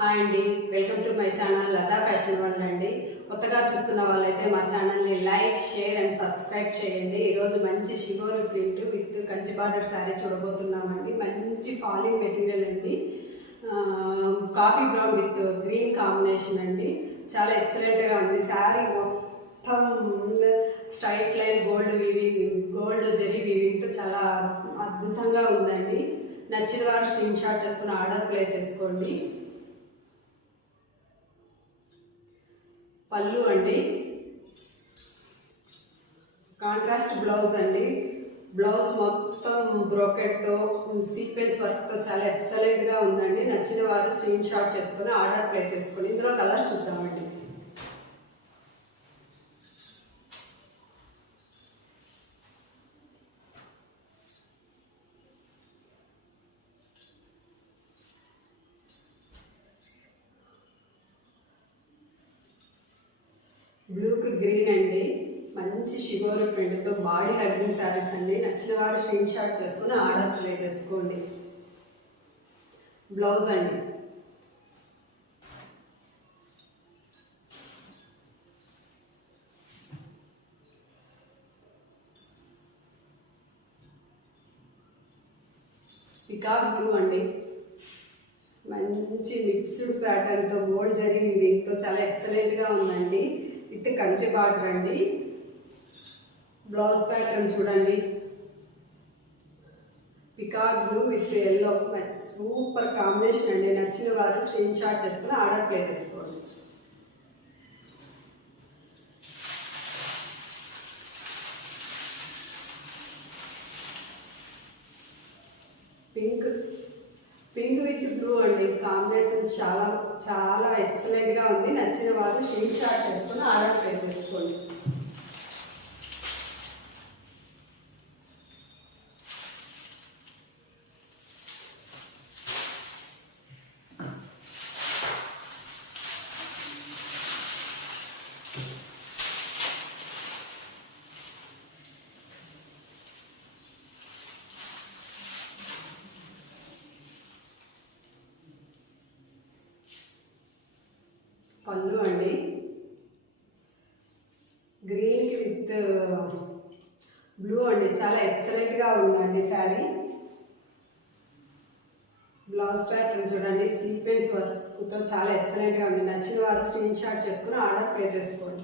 Hi అండి, welcome to my channel Lata fashion world అండి. కొత్తగా చూస్తున్న వాళ్ళైతే మా ఛానల్ని లైక్, షేర్ అండ్ సబ్స్క్రైబ్ చేయండి. ఈరోజు మంచి shibori print with Kanchi border sari చూడబోతున్నామండి. మంచి ఫాలింగ్ మెటీరియల్ అండి, coffee brown with green combination అండి. చాలా ఎక్సలెంట్గా ఉంది. శారీ మొత్తం స్ట్రైట్ లైన్ గోల్డ్ జరీ వీవింగ్తో చాలా అద్భుతంగా ఉందండి. నచ్చిన వారు స్క్రీన్ షాట్ చేసుకుని ఆర్డర్ ప్లే చేసుకోండి. పళ్ళు అండి, కాంట్రాస్ట్ బ్లౌజ్ అండి. బ్లౌజ్ మొత్తం బ్రోకెట్తో సీక్వెన్స్ వర్క్తో చాలా ఎక్సలెంట్గా ఉందండి. నచ్చిన వారు స్క్రీన్ షాట్ చేసుకుని ఆర్డర్ ప్లే చేసుకొని ఇందులో కలర్స్ చూద్దామండి. బ్లూకి గ్రీన్ అండి, మంచి షిగోరి ప్రింట్తో బాడీ లగ్గింగ్ శారీస్ అండి. నచ్చిన వారు స్క్రీన్ షాట్ చేసుకుని ఆర్డర్ ప్లే చేసుకోండి. బ్లౌజ్ అండి, పికాక్ బ్లూ అండి, మంచి మిక్స్డ్ ప్యాటర్న్తో గోల్డ్ జరీ వీవింగ్తో చాలా ఎక్సలెంట్గా ఉందండి. విత్ కంచి బార్డర్ అండి. బ్లౌజ్ ప్యాటర్న్ చూడండి, peacock blue with yellow super combination అండి. నచ్చిన వారు స్క్రీన్ షాట్ చేసుకుని ఆర్డర్ ప్లే చేసుకోండి. పింక్ విత్ బ్లూ అండి, కాంబినేషన్ చాలా చాలా ఎక్సలెంట్గా ఉంది. నచ్చిన వారు స్క్రీన్ షాట్ చేసుకుని ఆర్డర్ ప్లే చేసుకోండి. పళ్ళు అండి, గ్రీన్ విత్ బ్లూ అండి, చాలా ఎక్సలెంట్గా ఉందండి శారీ. బ్లౌజ్ ప్యాటర్న్ చూడండి, సీక్వెన్స్ వర్క్తో చాలా ఎక్సలెంట్గా ఉంది. నచ్చిన వారు స్క్రీన్ షాట్ చేసుకుని ఆర్డర్ ప్లే చేసుకోండి.